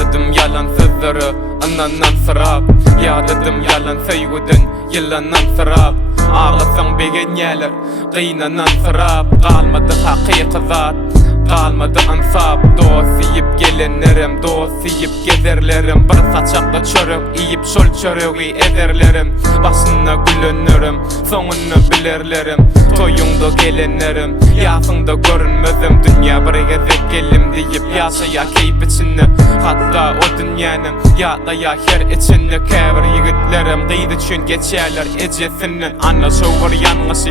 dedim yalan sözleri anandan sırap. Ya dedim yalan söýgüden yılandan sırap. Ağlasan begen ýeler gıynanan sırap. Kalmadı hakyky zat, kalmadı ansap. Dost iyip gelenlerim, dost iyip gezerlerim. Bir saçakda çörek iyip şol çöreği ederlerim. Başına gülenlerim, sonunu bilerlerim. Toyunda gelenlerim, yasında görünmezim. Dünya bir gezek gelim deyip yaşaya keyip içinde. Hatta o dünyanın ya her içinde. Käbir yigitlerim gıydı çün geçerler ecesinden. Anna şovur yanlışı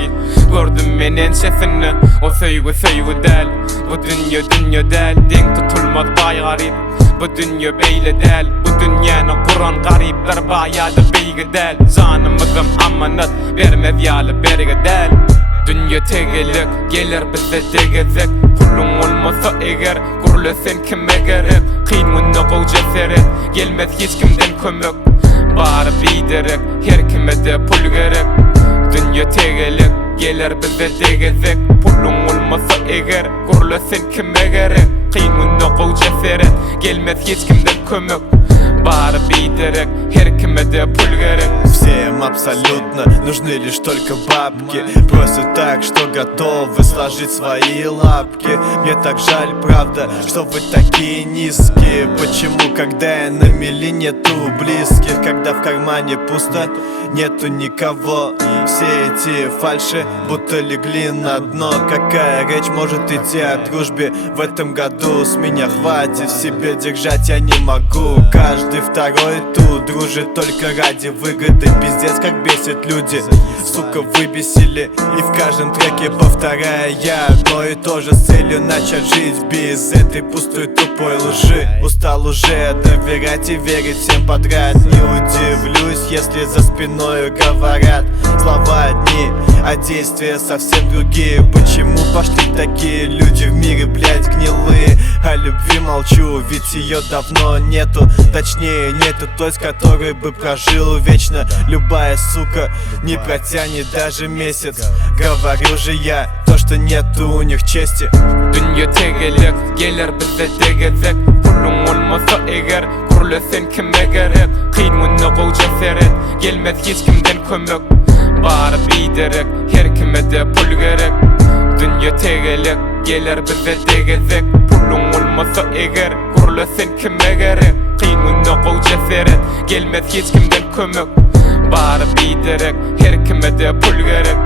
gördüm men ençesini. O söýgü del, bu dünya del. Denk tutulmaz bay garip, bu dünya beýle del. Bu dünýany kuran garipler bayadı beýge del. Janymyzym amanat bermez ýaly berge del. Dünya tegelik gelir bizde degezek. Pulun olmasa eger gurlesen kime gerek. Kıymunna gowja seret gelmez hiç kimden kömek. Bari biderek her kime de pul gerek. Dünya tegelik gelir bizde degezek. Pulun olmasa eger gurlesen kime gerek. Kıymunna gowja seret gelmez hiç kimden kömek. Bari biderek her kime de pul gerek. Всем абсолютно нужны лишь только бабки. Просят так, что готовы сложить свои лапки. Мне так жаль, правда, что вы такие низкие. Почему, когда я на мели, нету близких? Когда в кармане пусто, нету никого. Все эти фальши будто легли на дно. Какая речь может идти о дружбе в этом году? С меня хватит, в себе держать я не могу. Каждый второй тут дружит только ради выгоды. Пиздец, как бесит люди, сука, выбесили. И в каждом треке повторяя я одно и то же, с целью начать жить без этой пустой тупой лжи. Устал уже доверять и верить всем подряд. Не удивлюсь, если за спиной говорят слова одни, а действия совсем другие. Почему пошли такие люди в мире, блять, гнилые? О любви молчу, ведь ее давно нету. Точнее, нету той, с которой бы прожил вечно. Любая сука не протянет даже месяц. Говорю же я то, что нету у них чести. Dünya tegelik gelir bizde degezek. Pulun olmasa eger gurlesen kime gerek. Kıymunna gowja seret gelmez hiç kimden kömek. Bari biderek her kime de pul gerek. Dünya tegelik gelir bizde degezek. Pulun olmasa eger gurlesen kime gerek. Kıymunna gowja seret gelmez hiç kimden kömek. Bari biderek her kime de pul gerek.